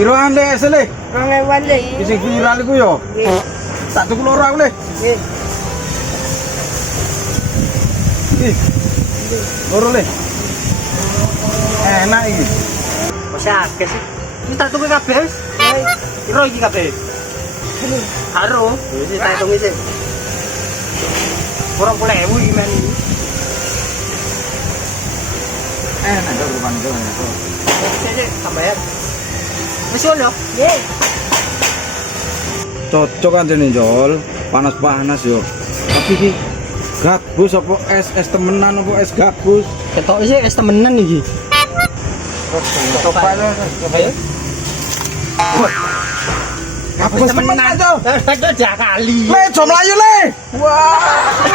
Piroan le sele. 2000 le. Sing viral iku yo. Nggih. Tak tuku loro aku le. Nggih. Ih. Loro le. Enak iki. Wis akeh sih. Wis tak tuku kabeh wis. Piro iki kabeh? Karo, wis tak hitung sih. Kurang 20.000 iki men. Enak kok rupan itu. Sik tambahan. Wis yo. Nggih. Cocok kan jane Jol. Panas-panas yo. Tapi iki gabus apa es temenan apa es gabus? Ketok sih es temenan iki. Coba ya. Gabus temenan aja. Aduh, kali. Le, jom melayu le. Wah.